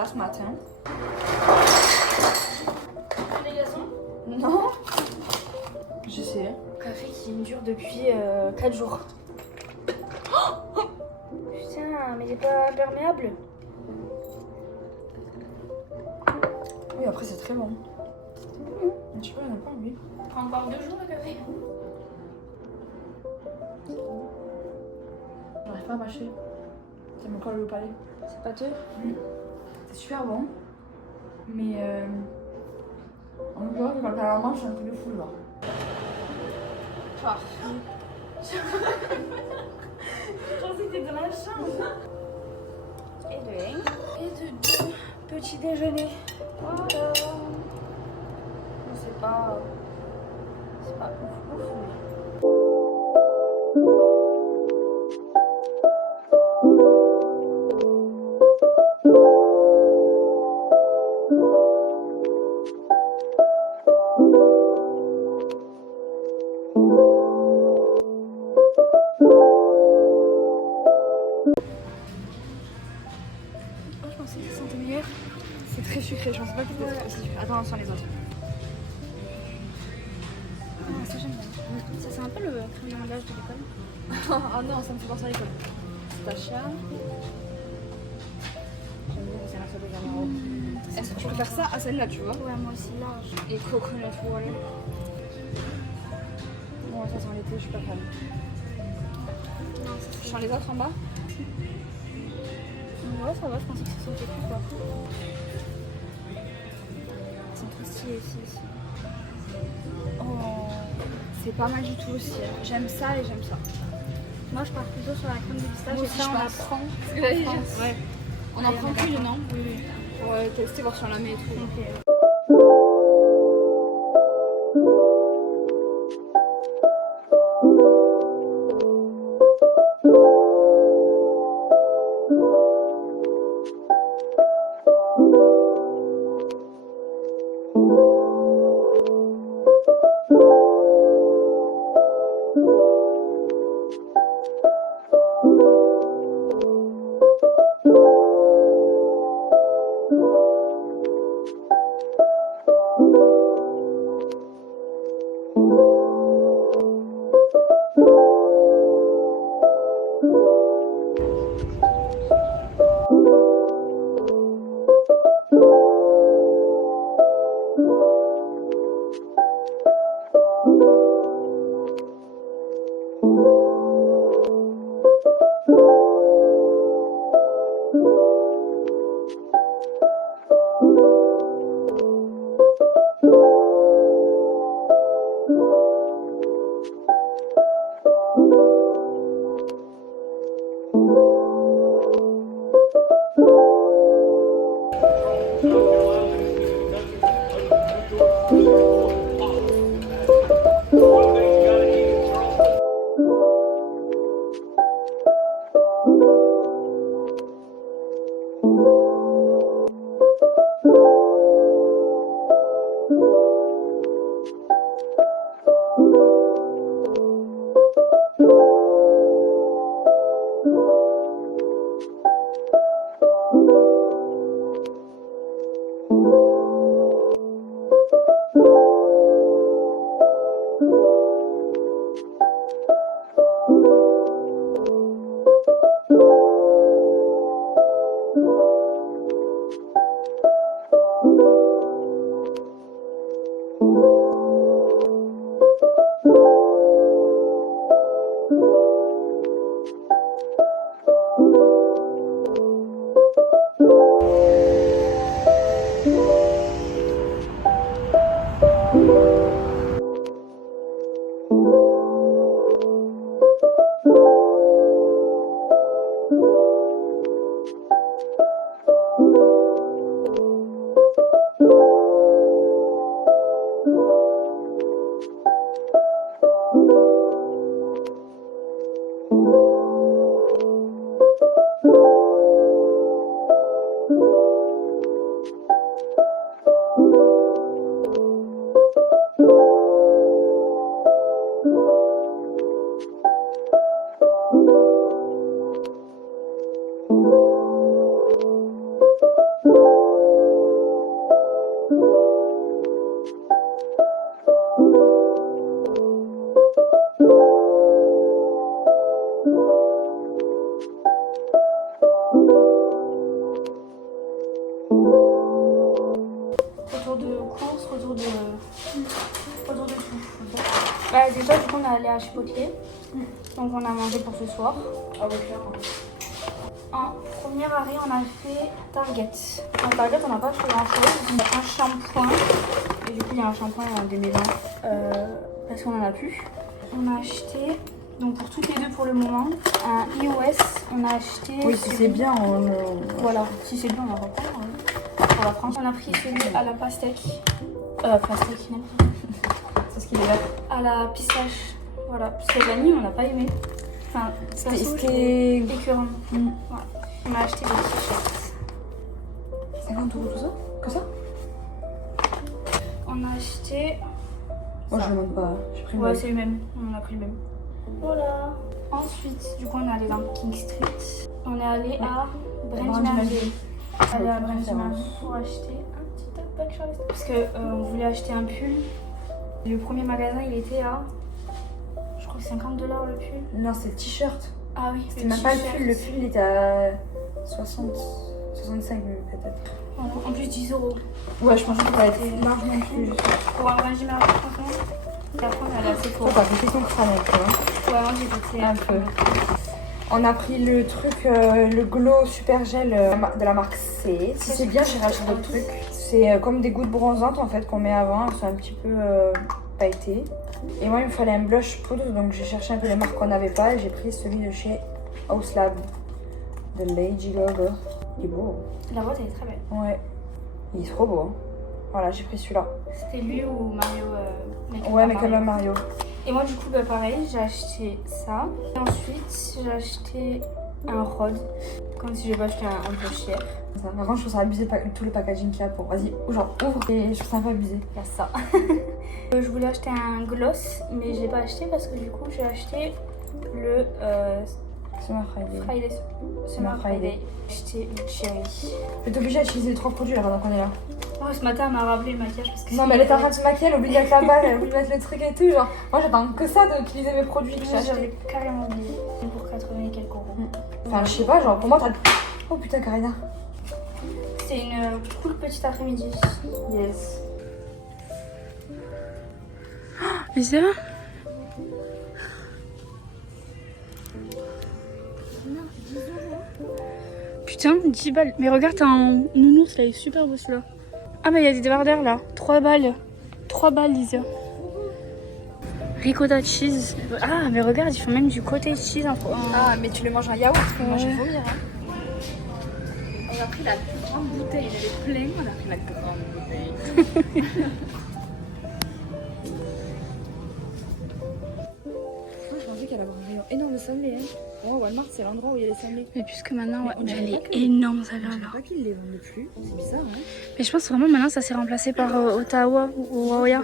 ça ce matin. Les glaçons? Non. J'essaie. Café qui me dure depuis 4 jours. Putain, mais il est pas perméable. Oui, après c'est très bon. Je sais pas, il y en a pas lui. Encore 2 jours le café. J'arrive pas à mâcher. Ça me colle au palais. C'est pâteux. C'est super bon. Mais en même temps, quand elle en mange, c'est un truc de fou genre. Parfait. Je pensais que t'étais dans la chambre. Et de 1. Et de 2. Petit déjeuner. Voilà. C'est pas ouf ouf. Je pensais que ça sentait meilleur. C'est très sucré, je pense pas que c'était aussi sucré. Attends, on sent les autres. Ah, ça j'aime bien. Ça c'est un peu le crème langage de l'école. Ah non, ça me fait penser à l'école. Pistachia. J'aime bien c'est la seule que j'en ai. Est-ce que je préfère ça à celle-là, tu vois? Ouais, moi aussi large. Et coconut water. Bon, ça sent l'été, je suis pas fan. Non, ça Je sens les autres en bas. Ouais, ça va, je pensais que ça sentait plus quoi. Ils sont trop stylés ici. Oh, c'est pas mal du tout aussi. J'aime ça et j'aime ça. Moi je pars plutôt sur la crème de pistache Moi et aussi, ça je on pense. apprend. Ouais. On en Allez, prend on est qu'une, d'accord. non? Oui, oui. Pour tester, voir si on la met et tout. Ok. you de course, retour de tout. Bah, déjà, du coup, on est allé à Chipotle. Donc, on a mangé pour ce soir. Ah oui, clairement. En premier arrêt, on a fait Target. En Target, on n'a pas fait grand chose. On a un shampoing. Et du coup, il y a un shampoing et un démêlant. Parce qu'on en a plus. On a acheté, donc pour toutes les deux pour le moment, un iOS. On a acheté. Oui, si c'est bien, Voilà, si c'est bien, on va reprendre. Pour la France. On a pris celui à la pastèque. Pastèque, non. c'est ce qu'il est là. À la pistache. Voilà. Parce que vanille, on n'a pas aimé. Enfin, C'était écœurant. Ouais. On a acheté des t-shirts. 50 € tout ça? Que ça? On a acheté. Moi, je ne demande pas. J'ai pris le Ouais, même. c'est le même. On a pris le même. Voilà. Ensuite, du coup, on est allé dans King Street. On est allé à Brandy. Allé à Brandy pour acheter un petit pack Charleston. Parce qu'on voulait acheter un pull. Le premier magasin, il était à. Je crois 50 $ le pull. Non, c'est le t-shirt. Ah oui, C'était même pas le pull. Le pull, il était à 60, 65 peut-être. Voilà. En plus, 10 €. Ouais, je pensais que ça allait être largement plus. Pour un Brandy, franchement. Et après, on est allé à Sephora. Toi, t'as fait ton crâne un peu, hein. Ouais, moi, j'ai goûté Un peu. On a pris le truc, le Glow Super Gel de la marque C. Si c'est bien, j'ai racheté d'autres trucs. C'est comme des gouttes bronzantes en fait qu'on met avant. Elles sont un petit peu pailletées. Et moi, il me fallait un blush poudre, donc j'ai cherché un peu les marques qu'on n'avait pas. Et j'ai pris celui de chez House Lab de Lady Gaga. Il est beau. La boîte, elle est très belle. Ouais. Il est trop beau. Hein. Voilà, j'ai pris celui-là. C'était lui ou Mario Ouais, mais comme Mario. Et moi, du coup, bah, pareil, j'ai acheté ça. Et ensuite, j'ai acheté un Rod. Comme si j'ai pas acheté un peu cher. Par contre, je trouve ça abusé tout le packaging qu'il y a pour. Vas-y, genre, ouvre. Et je trouve ça un peu abusé. Il y a ça. Je voulais acheter un gloss, mais j'ai pas acheté parce que du coup, j'ai acheté le Summer Friday. Summer Friday. J'ai acheté le cherry. Je vais t'obliger à utiliser les 3 produits là pendant qu'on est là. Oh, ce matin, elle m'a rappelé le maquillage parce que. Non, mais elle était en train de se maquiller, elle oublie de mettre la balle, elle oublie de mettre le truc et tout. Genre, moi j'attends que ça d'utiliser mes produits que j'ai achetés. J'avais carrément oublié. Pour 80 et quelques €. Enfin, je sais pas, genre pour moi t'as. Oh putain, Karina. C'est une cool petite après-midi. Yes. Lisa? Putain, 10 balles. Mais regarde, t'as un nounours là, il est super beau celui-là. Ah bah il y a des débardeurs là. 3 balles. 3 balles, Lisa. Ricotta cheese. Ah, mais regarde, ils font même du cottage cheese. Ah, mais tu le manges en yaourt, moi je vais Ouais. vomir. Hein. On a pris la plus grande bouteille, elle est pleine. On a pris la plus grande bouteille. Je pensais qu'elle avait un rayon énorme de sablés. Hein. Ouais, Walmart, c'est l'endroit où il y a les sablés. Mais puisque maintenant, ouais, on dirait elle pas est que- énorme celle-là. Je sais pas qu'ils les vendent plus, c'est bizarre. Hein. Mais je pense vraiment maintenant ça s'est remplacé par Ottawa ou Oya.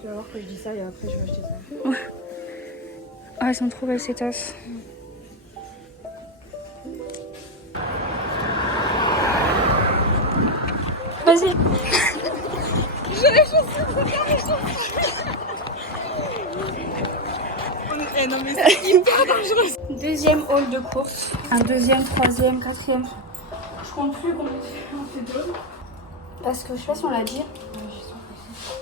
Tu vas voir que je dis ça et après je vais acheter ça. Ah, elles sont trop belles ces tasses. Vas-y. Eh non mais c'est hyper dangereux. Deuxième hall de course. Un deuxième, troisième, quatrième. Je compte plus combien on fait deux. Parce que je sais pas si on l'a dit.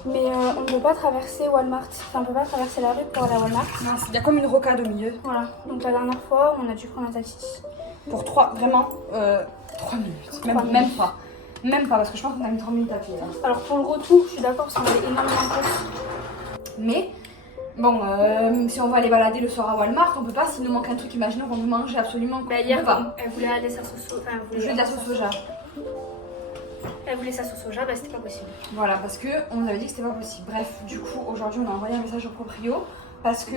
Mais on ne peut pas traverser Walmart. Enfin, on peut pas traverser la rue pour aller à Walmart. Non, il y a comme une rocade au milieu. Voilà. Donc la dernière fois, on a dû prendre un taxi. Pour 3 minutes. Même pas. Même pas parce que je pense qu'on a mis 3 minutes à pied là. Alors pour le retour, je suis d'accord parce qu'on avait énormément de courses. Mais bon, si on va aller balader le soir à Walmart, on peut pas s'il nous manque un truc, imaginons qu'on veut manger absolument. Bah, On hier, peut pas. elle voulait aller sa sauce soja. Enfin, Je veux de la sauce soja. Elle voulait sa sauce soja, bah c'était pas possible. Voilà, parce que on nous avait dit que c'était pas possible. Bref, du coup, aujourd'hui, on a envoyé un message au proprio parce que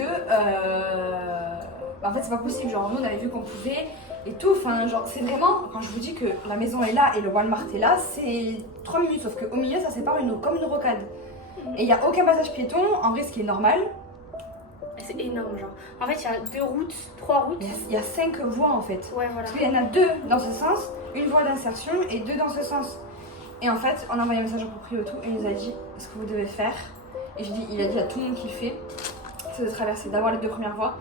en fait, c'est pas possible. Genre, nous, on avait vu qu'on pouvait et tout. Enfin, genre, c'est vraiment. Quand je vous dis que la maison est là et le Walmart est là, c'est 3 minutes. Sauf qu'au milieu, ça sépare comme une rocade. Et il n'y a aucun passage piéton, en vrai, ce qui est normal. C'est énorme, genre. En fait, il y a 2 routes, 3 routes. Il y a 5 voies en fait. Ouais, voilà. Parce qu'il y en a 2 dans ce sens, une voie d'insertion et 2 dans ce sens. Et en fait, on a envoyé un message au proprio et tout, et il nous a dit ce que vous devez faire. Et il a dit à tout le monde qu'il fait, c'est de traverser d'abord les 2 premières voies,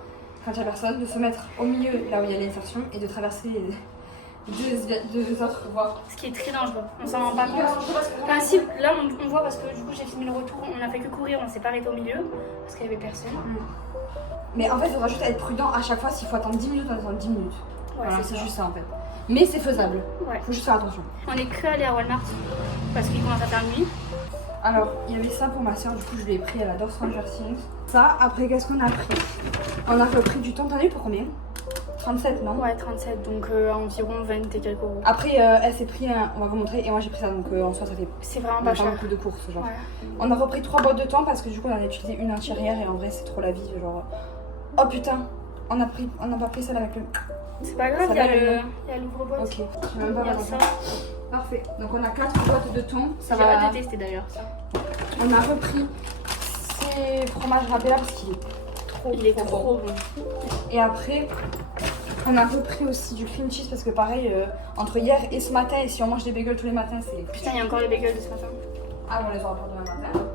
quand il n'y a personne, de se mettre au milieu là où il y a l'insertion et de traverser deux autres voies. Ce qui est très dangereux. On s'en rend pas compte. Enfin, si, là on voit parce que du coup j'ai filmé le retour. On a fait que courir, on s'est pas arrêté au milieu parce qu'il y avait personne. Mais en fait, il faudra juste être prudent à chaque fois. S'il faut attendre 10 minutes, on attend 10 minutes. Ouais, voilà, c'est juste ça en fait. Mais c'est faisable. Ouais. Faut juste faire attention. On est que allé à Walmart parce qu'il commence à faire nuit. Alors, il y avait ça pour ma soeur, du coup je l'ai pris, elle adore Stranger Things. Ça, après qu'est-ce qu'on a pris? On a repris du temps, t'en as eu pour combien? 37, non? Ouais, 37, donc environ 20 et quelques euros. Après, elle s'est pris un, on va vous montrer, et moi j'ai pris ça, donc en soi ça fait c'est vraiment pas cher. beaucoup de courses, genre. Ouais. On a repris 3 boîtes de temps parce que du coup on en a utilisé une entière hier et en vrai c'est trop la vie, genre. Oh putain, on n'a pas pris celle avec le. C'est pas grave, il y a l'ouvre-boîte. Ok, je vais même pas Il y a voir ça. Parfait, donc on a 4 boîtes de thon. J'ai hâte de tester d'ailleurs ça. On a repris ces fromages râpés là parce qu'il est trop bon. Et après, on a repris aussi du cream cheese parce que pareil, entre hier et ce matin, et si on mange des bagels tous les matins, c'est... Putain, il y a encore les bagels de ce matin. Ah, on les aura pas demain matin.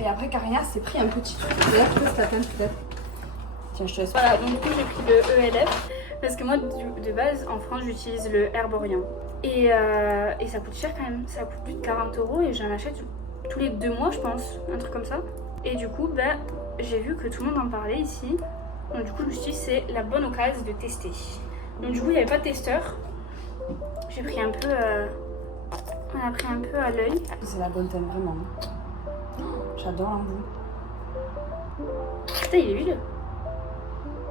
Et après, Karina s'est pris un petit truc. D'ailleurs, tu peux se l'atteindre peut-être. Tiens, je te laisse. Voilà, donc du coup j'ai pris le ELF parce que moi de base en France j'utilise le Herborian. Et ça coûte cher quand même, ça coûte plus de 40 € et j'en achète tous les 2 mois je pense, un truc comme ça. Et du coup ben, j'ai vu que tout le monde en parlait ici. Donc du coup je me suis dit c'est la bonne occasion de tester. Donc du coup il n'y avait pas de testeur. J'ai pris un peu, on a pris un peu à l'œil. C'est la bonne thème vraiment. J'adore l'embout. Putain il est huileux.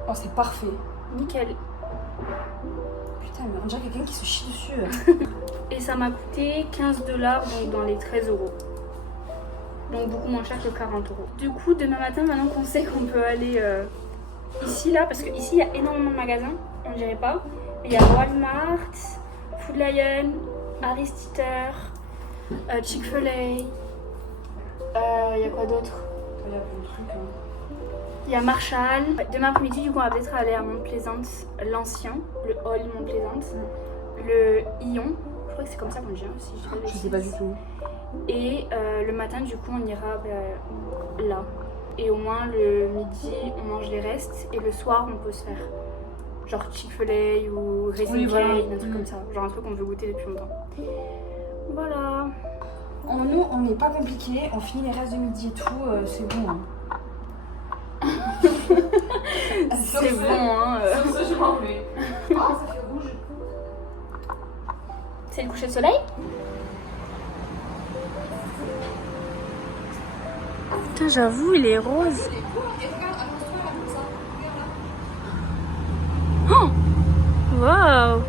Oh c'est parfait. Nickel. Putain mais on dirait quelqu'un qui se chie dessus. Et ça m'a coûté 15 $, donc dans les 13 €. Donc beaucoup moins cher que 40 €. Du coup demain matin maintenant qu'on sait qu'on peut aller ici là, parce qu'ici il y a énormément de magasins, on dirait pas. Il y a Walmart, Food Lion, Harris Teeter, Chick-fil-A. Il y a quoi d'autre? Il y a plein de trucs. Hein. Il y a Marshall. Demain après-midi, du coup, on va peut-être aller à Mont-Plaisante, l'ancien, le hall Mont-Plaisante, le Ion. Je crois que c'est comme ça qu'on dit, si je dis pas de Je sais pas du tout. Et le matin, du coup, on ira là. Et au moins, le midi, on mange les restes. Et le soir, on peut se faire genre Chick-fil-A ou Raisin Cane, un truc comme ça. Genre un truc qu'on veut goûter depuis longtemps. Voilà. Nous, on n'est pas compliqué. On finit les restes de midi et tout. C'est bon. Hein. C'est bon, hein. Sur ce, je m'en vais. Ah, ça fait rouge. C'est le coucher de soleil? Putain, j'avoue, il est rose. Oh! Waouh!